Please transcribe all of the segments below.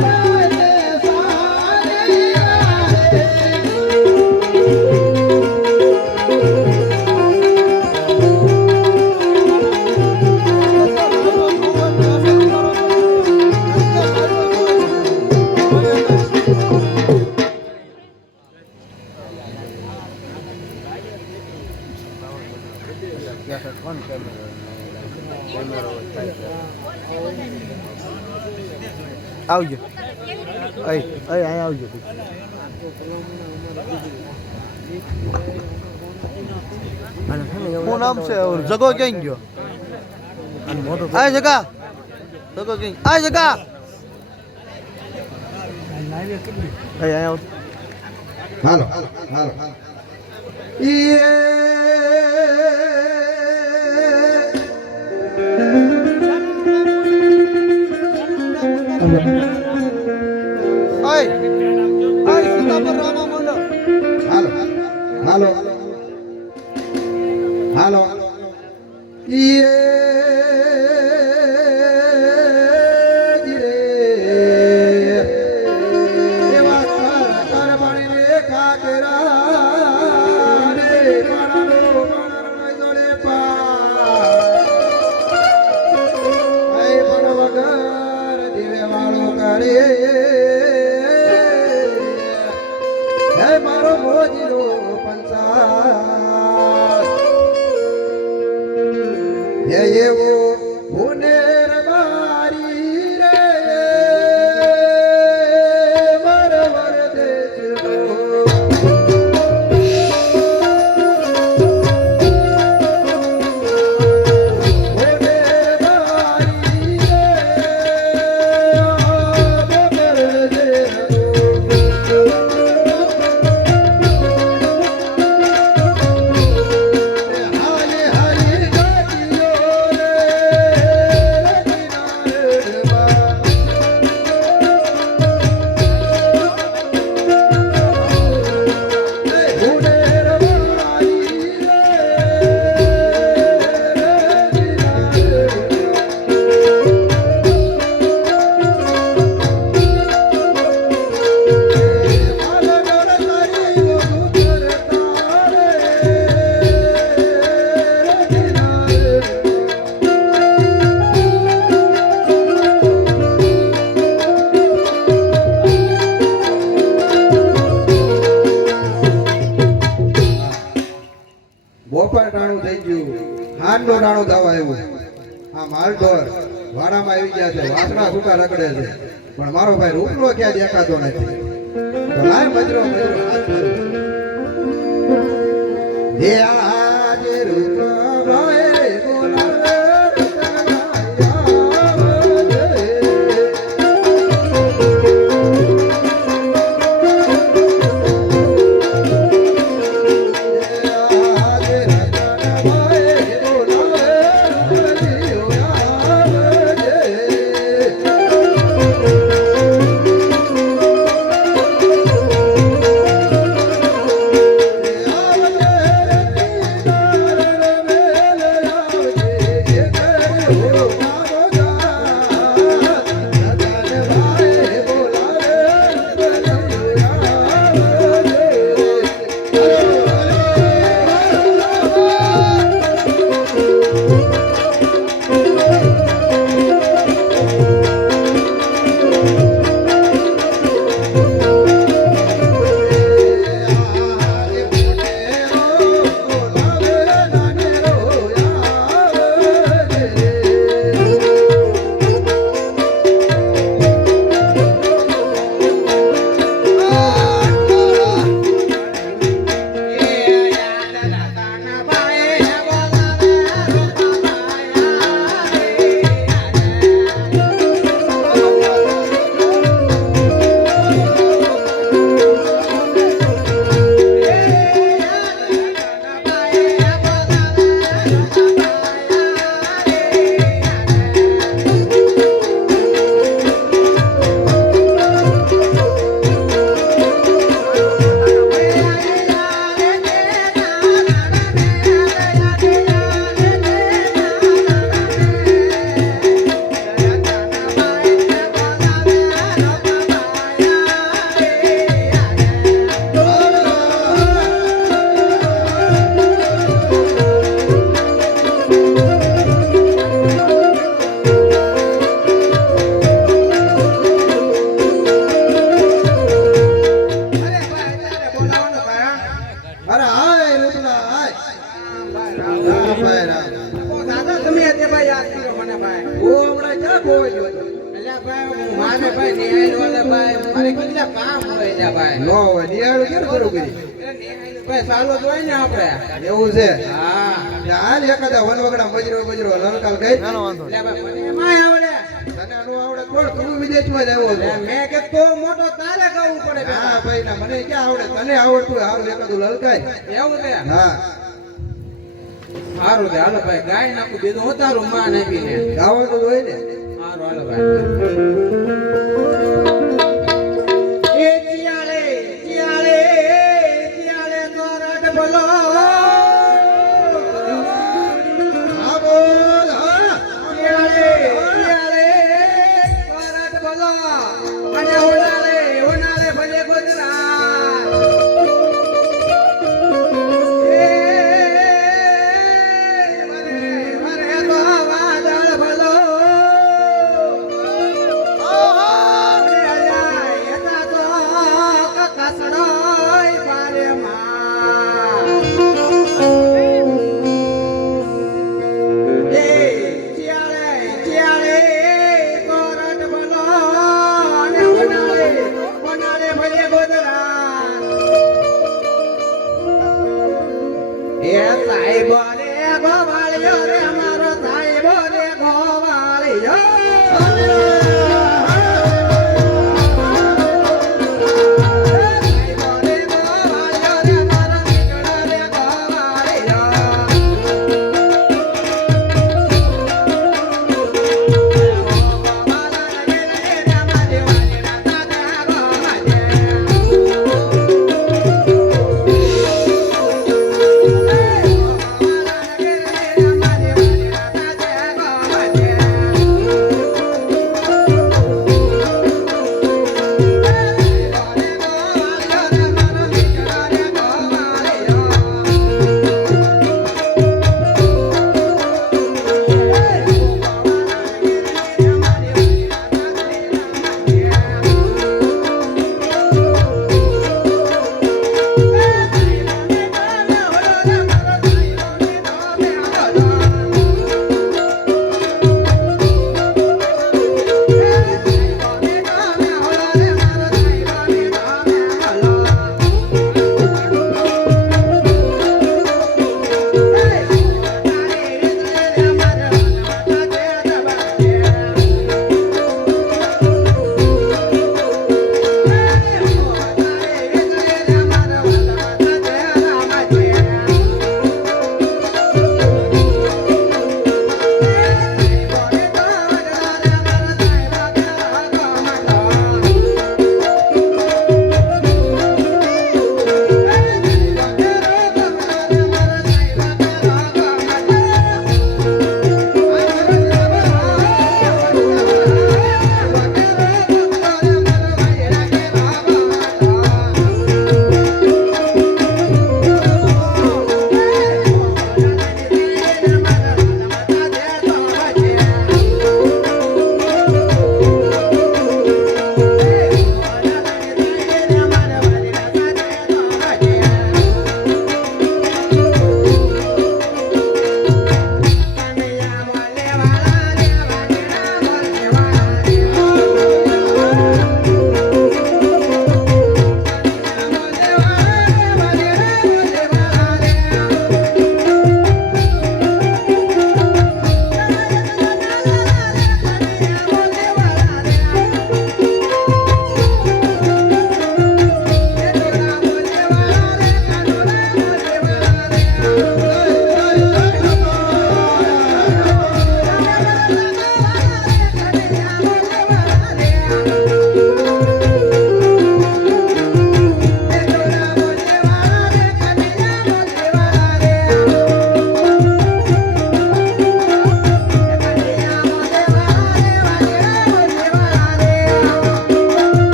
Thank. શું નામ છે જગો ક્યાં ગયો આ જગા જગો ક્યાં આ જગા હાલો હાલો હાલો ઓય ઓય સીતાપુર હાલો. હાલો. ઈ પણ મારો ભાઈ રૂપલો ક્યાં દેખાતો નથી. તો લાય મજરો હાથ ધરો. બજરો બજરો લલકાલ ગઈ મેં કે તો મોટો તારે ગાવું પડે હા ભાઈ મને ક્યાં આવડે? તને આવડતું હારું એકાદું લલકાય. એવું છે? હા. સારું હાલો ભાઈ ગાય નાખું. હું તારું માં આપીને તો હોય ને સારું હાલો ભાઈ.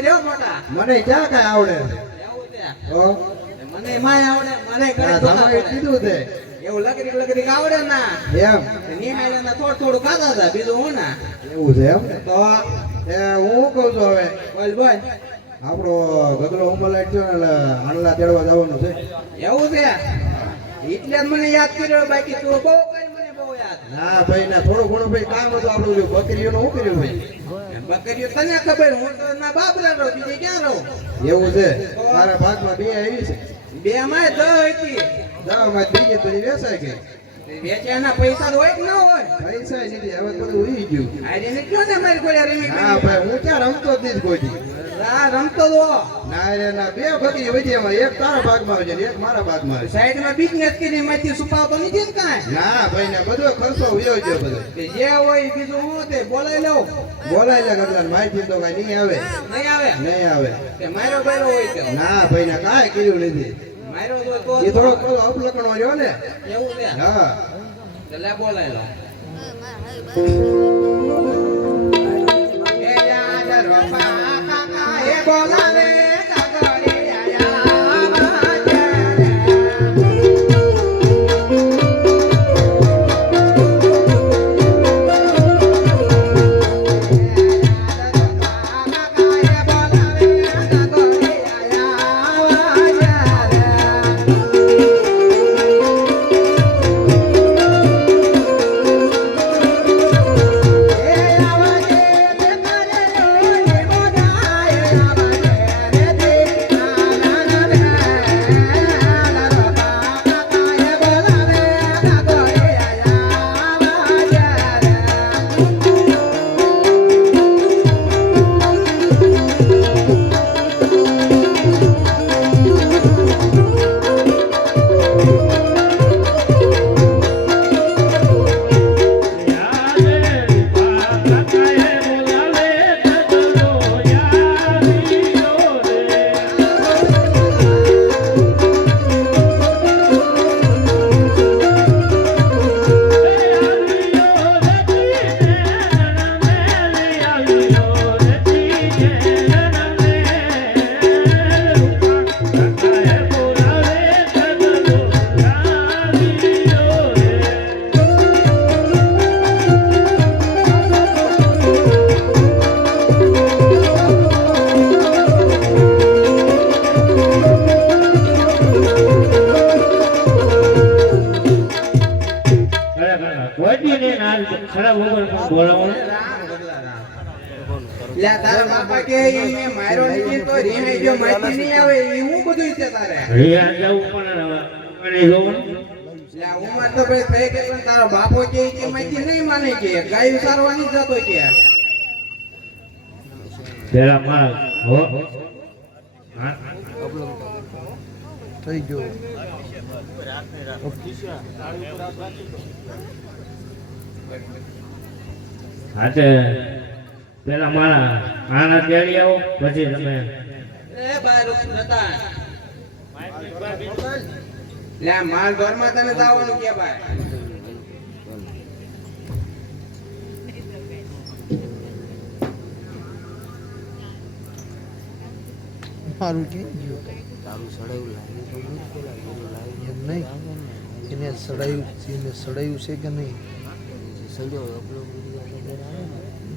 રહ્યો મોટા? મને ક્યાં કાંઈ આવડે? એવું છે? હો? મને માય આવડે મને આ કીધું છે. એવું લકડી લકડી આવડે ના? એમ. નિહાળે ના થોડું થોડું ખાતા હતા બીજું હું ના? એવું છે એમ તો એ હું કહું છું હવે? બોલ બોલ. આપણો ગગલો ઉંમરલાઈટ છે ને આણલા તેડવા જવાનું છે. એવું છે? એટલે જ મને યાદ કર્યો બાકી તું બહુ ના ભાઈ ના થોડું ઘણું ભાઈ કામ હતું આપણું જો બકરીઓનું શું કર્યું ભાઈ? બકરીઓ તને ખબર હું તો ના બાપરા રહો બીજે ક્યાં રહું? એવું છે? મારા ભાગમાં બે આવી છે. બે માં દ હતી. દાવામાં બીજી તો વેચાય કે. વેચાયના પૈસા હોય કે ન હોય? પૈસા હવે બધું ઉઈ ગયું. આજે ને ને મારી કોઈ ભાઈ હું ક્યાં રમતો જ નથી કોઈ દી. આ રમતો તો ના રે ના બે બકરી વધી એક તારા ભાગમાં આવે છે એક મારા ભાગમાં આવે છે સાઈડમાં બિઝનેસ કરીને માંથી છુપાવતો નથી ને કાંઈ. ના ભાઈ ને બધો ખર્ચો વયો ગયો બધો. જે હોય બીજું હું તે બોલાઈ લઉં. બોલાય લે ગગલા માહિતી તો કઈ નહીં આવે. નહીં આવે? નહીં આવે. મારો હોય ના ભાઈ ને કાંઈ કર્યું નથી. મારો હોય તો એ થોડો થોડો અપલકણો રહ્યો ને. એવું છે? હા. તો બોલાઈ લઉં. મેં માર્યો નથી તો રીને જો માહિતી નહીં આવે ઈ હું બધું છે તારે. લે ઉંમર તો ભાઈ થઈ ગઈ પણ તારો બાપો કે કે માહિતી નહીં માને કે. ગાય સારવાની જતો કે. પેલા મારા હો. હા. થઈ ગયો. હા તે પેલા મારા આના તેડી આવો પછી તમે. એ લે માલ તને જવાનું કે ભાઈ? મારું કે? ગયો એમ નહીં? એને સડાયું એને સડાયું છે કે નહીં?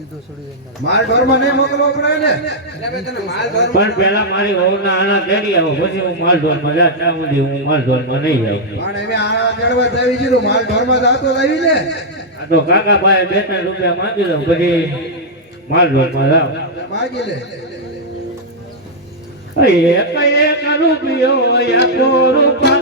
મારે માલ ઢોરમાં નહીં મોકલવો પડે ને? એટલે ભાઈ તને માલ ઘર પણ પેલા મારી વહુના આણા તેડી આવો પછી હું માલ ઢોરમાં જા ત્યાં સુધી હું માલ ઢોરમાં નહીં જાઉં પણ એમે આ તેડવા જાવી ગયું માલ ઢોરમાં જાતો લાવી ને તો કાકા ભાઈ બે ત્રણ રૂપિયા માંગી લઉં પછી માલ ઢોરમાં જાઉં માગી લે. એક એક રૂપિયો એક રૂપા